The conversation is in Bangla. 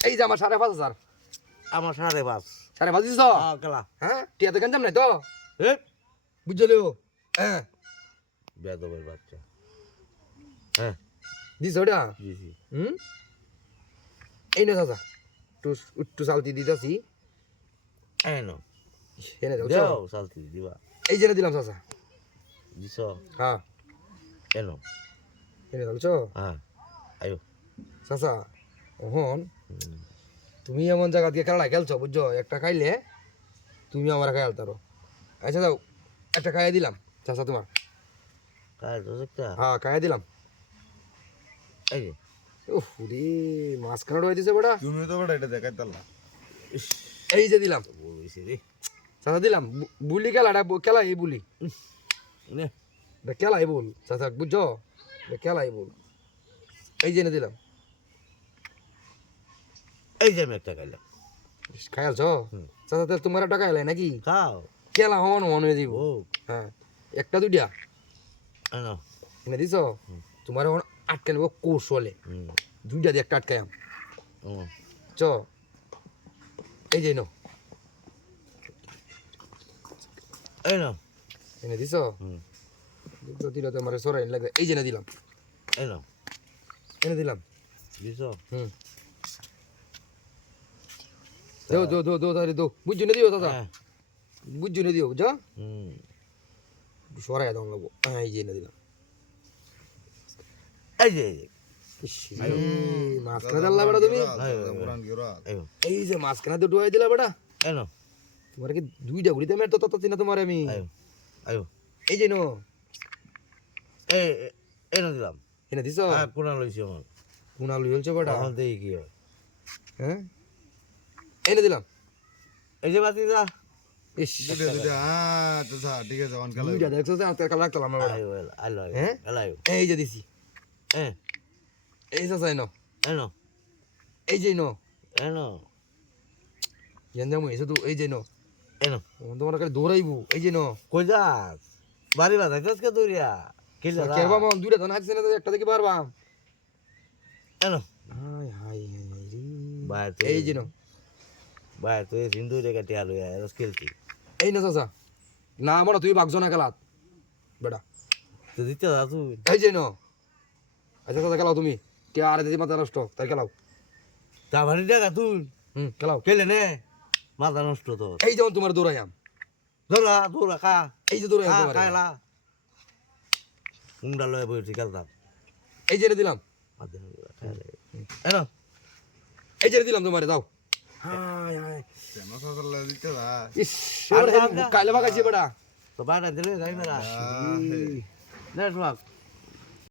এই যে আমার 5,500 আমার 5.5 5,500 দিছ কেলা হ্যাঁ টিয়াতে গঞ্জাম নাই তো এ বুঝলিও হ্যাঁ বেদবের বাচ্চা হ্যাঁ দিছ ওটা দিছি এই না চাচা একটু চালতি দিতেছি এনো এনে দাও দেও সালতি দিবা এই জেনে দিলাম চাচা দিছ হ্যাঁ এনো এনে দাও হ্যাঁ আয়ো চাচা ওহন তুমি এমন জায়গা দিয়ে খেলা খেলছো বুঝছো একটা খাইলে তুমি আমার খাইল তারো আচ্ছা দাও একটা খাইয়ে দিলাম চাচা তোমার কাজ তো একটা হ্যাঁ খাইয়ে দিলাম এই যে উফ রে মাছ কানা রয়ে দিছে বেটা তুমি তো বড় এটা দেখাইতাল না এই যে দিলাম বলছি রে চাচা দিলাম বুলি খেলাটা খেলা এই বুলি নে খেলা এই বল চাচা বুঝছো খেলা এই বল এই জেনে দিলাম এই যে আমি একটা খাইলাম খাইলছ চাচা তাহলে তোমার একটা খাইলাই নাকি খাও খেলা হন হন হয়ে যাব ও হ্যাঁ একটা দুইটা এনো এনে দিছ তোমার এখন আটকে নেবো কৌশলে দুইটা দিয়ে একটা আটকায়াম চ এই যে নো এনো এনে দিছ দিল তোমার সরাই লাগে এই যে এনে দিলাম এনো এনে দিলাম দিছ দেও দেও দেও দেও তাহলে দেও বুঝছো না দিও দাদা হ্যাঁ বুঝছো না দিও বুঝছো হুম সরাই দাও লাগবো হ্যাঁ এই যে এনে দিলাম এই যে মাছ কেনা দিলা বেটা তুমি পুরান গিরা আয়ো এই যে মাছ কেনা দুটো হয়ে দিলা বেটা এনো তোমার কি দুইটা ঘুরিতে মেরতো তত চিনা তোমার আমি আয়ো আয়ো এই যে নো এই এনো দিলাম এনে দিছ হ্যাঁ কোনা লইছি আমার কোনা লই হলছে বেটা এখন দেখি কি হয় হ্যাঁ এনে দিলাম এই যে বাতি যা ইস দুটা দুটা তো সা ঠিক আছে অন খেলা দুইটা দেখছো যে আজকে কাল রাখতাম আমরা বেটা আয়ো আলো হ্যাঁ? আয়ো এই যে দিছি হ্যাঁ এই যে চাই নো এনো এই যে নো এনো জানজামু এসে তো এই যে নো এনো তোমার কাছে দৌড়াইবো এই যে নো কই যাস বাড়ি বাজাইছস কে দৌড়িয়া কে যা কেবা মন দুইটা তো নাচছে না একটা দেখি পারবা এনো হাই হাই হাই হাই রে ভাই তো এই যে নো ভাই তো সিন্ধু রে কাটি আলো এর খেলতি এই না চাচা না আমরা তুই বাগজ না খেলাত বেটা তো দিতে যা তুই এই যে নো আচ্ছা চাচা খেলাও তুমি কে আর দিদি মাথা নষ্ট তাই খেলাও তা ভারি টাকা তুই খেলাও খেলে নে মাথা নষ্ট তো এই যেমন তোমার দৌড়াইয়াম ধরা ধরা খা এই যে দৌড়াইয়াম খা তোমার খাইলা মুন্ডা লয়ে বইছি খেলতাম এই যে দিলাম এনো এই যে দিলাম তোমারে দাও হাই হাই কেন সাদলা দিতে দা ইস কাইলে বাগাইছি বেটা তো বাইরে দিলে যাই মেরা নেটওয়ার্ক